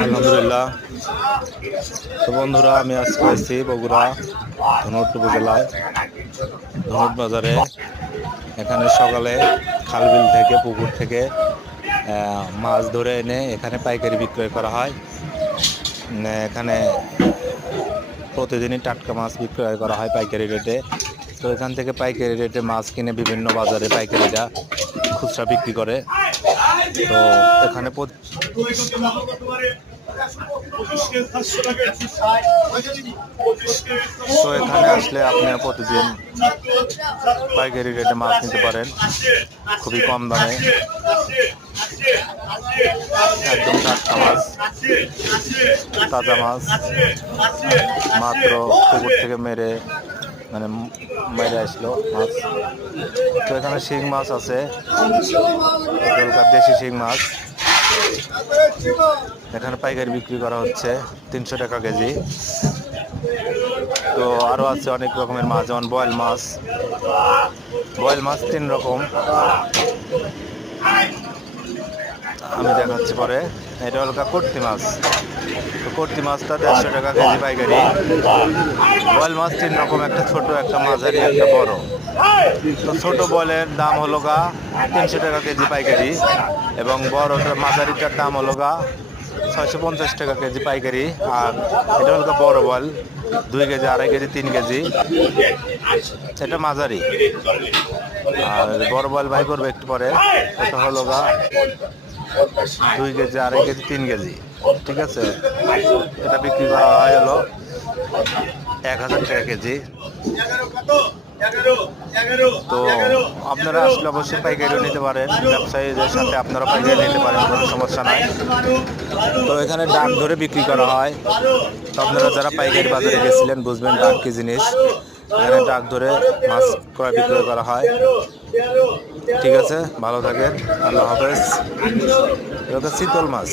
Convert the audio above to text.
আলহামদুলিল্লাহ। তো বন্ধুরা, আমি আজকে আছি বগুড়া ধুনট উপজেলায় ধুনট বাজারে। এখানে সকালে খালবিল থেকে পুকুর থেকে মাছ ধরে এনে এখানে পাইকারি বিক্রয় করা হয়। এখানে প্রতিদিনই টাটকা মাছ বিক্রয় করা হয় পাইকারি রেটে। তো এখান থেকে পাইকারি রেটে মাছ কিনে বিভিন্ন বাজারে পাইকারিরা খুচরা বিক্রি করে। তো এখানে আসলে আপনি প্রতিদিন পাইকারি রেটে মাছ নিতে পারেন খুবই কম দামে। একদম টাটকা মাছ, তাজা মাছ, মাত্র পুকুর থেকে মেরে আসলো মাছ। তো এখানে শিং মাছ আছে, দেশি শিং মাছ এখানে পাইকারি বিক্রি করা হচ্ছে 300 টাকা কেজি। তো আরো আছে অনেক রকমের মাছ, যেমন বয়েল মাছ 3 রকম আমি দেখাচ্ছি পরে। এটা হলো কর্তি মাছ। তো কর্তি মাছটা 150 টাকা কেজি পাইকারি। বয়েল মাছ 3 রকম, একটা ছোট, একটা মাঝারি, একটা বড়। তো ছোট বয়েলের দাম হলো 300 টাকা কেজি পাইকারি, এবং বড় মাঝারিটার দাম হলো 650 টাকা কেজি পাইকারি। আর এটা হলো বড় বয়েল, 2 কেজি, 2.5 কেজি, 3 কেজি। এটা মাঝারি। আর বড় বয়েল ভাই করবে একটু পরে। এটা হলো 2 কেজি, 2.5 কেজি, 3 কেজি। ঠিক আছে, এটা বিক্রি করা হয় হলো 1000 টাকা কেজি। তো আপনারা আসলে অবশ্যই পাইকারিও নিতে পারেন, ব্যবসায়ীদের সাথে আপনারা পাইকারি নিতে পারেন, কোনো সমস্যা নাই। তো এখানে ডাক ধরে বিক্রি করা হয়। তো আপনারা যারা পাইকারি বাজারে গেছিলেন বুঝবেন ডাক কি জিনিস। এখানে ডাক ধরে মাছ ক্রয় বিক্রয় করা হয়। ঠিক আছে, ভালো থাকেন, আল্লাহ হাফেজ। এটা শীতল মাছ।